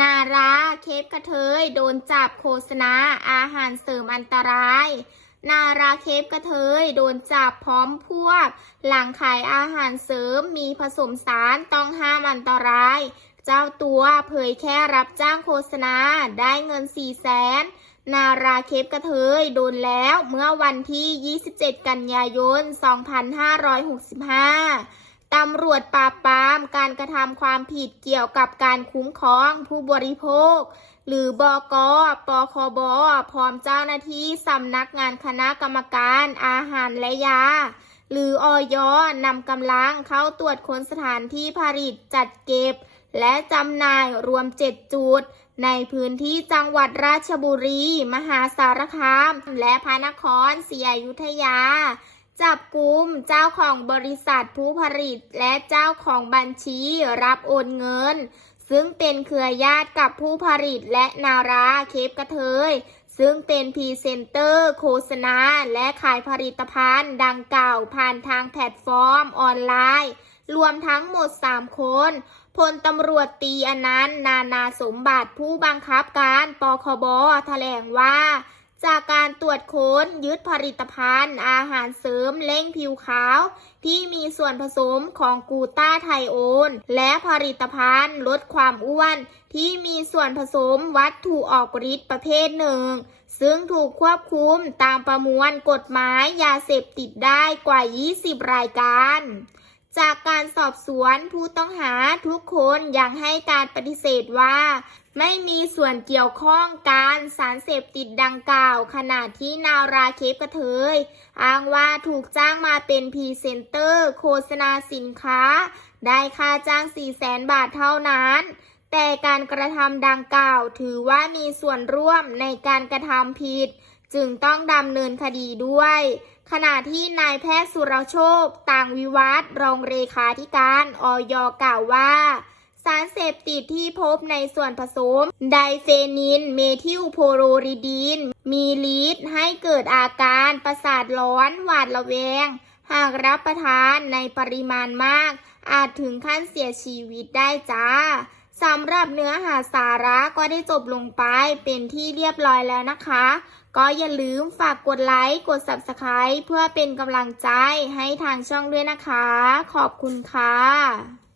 นาราเคปกระเทย โดนจับโฆษณาอาหารเสริมอันตราย นาราเคปกระเทย โดนจับพร้อมพวก หลังขายอาหารเสริมมีผสมสารต้องห้ามอันตราย เจ้าตัวเผยแค่รับจ้างโฆษณาได้เงิน4 0 0แสนนาราเคปกระเทย โดนแล้วเมื่อวันที่ 27 กันยายน 2565ำรวจปราบปรามการกระทำความผิดเกี่ยวกับการคุ้มครองผู้บริโภค หรือบกปคบพร้อมเจ้าหน้าที่สำนักงานคณะกรรมการอาหารและยา หรืออยนำกำลังเข้าตรวจค้นสถานที่ผลิตจัดเก็บ และจำหน่ายรวม 7 จุด ในพื้นที่จังหวัดราชบุรี มหาสารคาม และพระนครศรีอยุธยา จับกุมเจ้าของบริษัทผู้ผลิตและเจ้าของบัญชีรับโอนเงิน ซึ่งเป็นเครือญาติกับผู้ผลิตและนาราเคปกระเทย ซึ่งเป็นพรีเซนเตอร์ โฆษณา และขายผลิตภัณฑ์ดังกล่าวผ่านทางแพลตฟอร์มออนไลน์ รวมทั้งหมด 3 คนพลตำรวจตีอนันต์นานาสมบัติผู้บังคับการปคบแถลงว่า จากการตรวจค้นยึดผลิตภัณฑ์ อาหารเสริมเล่งผิวขาว ที่มีส่วนผสมของกูต้าไทโอน และผลิตภัณฑ์ลดความอ้วน ที่มีส่วนผสมวัตถุออกฤทธิ์ประเภทหนึ่ง ซึ่งถูกควบคุมตามประมวลกฎหมายยาเสพติดได้กว่า 20 รายการ จากการสอบสวนผู้ต้องหาทุกคนยังให้การปฏิเสธว่า ไม่มีส่วนเกี่ยวข้องการสารเสพติดดังกล่าว ขณะที่นาราเคปกระเทยอ้างว่าถูกจ้างมาเป็นพรีเซนเตอร์ โฆษณาสินค้า ได้ค่าจ้าง 4 0 0แสนบาทเท่านั้น แต่การกระทำดังกล่าวถือว่ามีส่วนร่วมในการกระทำผิด จึงต้องดำเนินคดีด้วย ขณะที่นายแพทย์สุรโชค ต่างวิวัฒน์รองเลขาธิการออยกล่าวว่า สารเสพติดที่พบในส่วนผสม ไดเฟนิน เมทิลโพโรริดีน มีฤทธิ์ให้เกิดอาการประสาทร้อนหวาดระแวง หากรับประทานในปริมาณมาก อาจถึงขั้นเสียชีวิตได้จ้า สำหรับเนื้อหาสาระก็ได้จบลงไปเป็นที่เรียบร้อยแล้วนะคะ ก็อย่าลืมฝากกดไลค์ กด Subscribe เพื่อเป็นกำลังใจให้ทางช่องด้วยนะคะ ขอบคุณค่ะ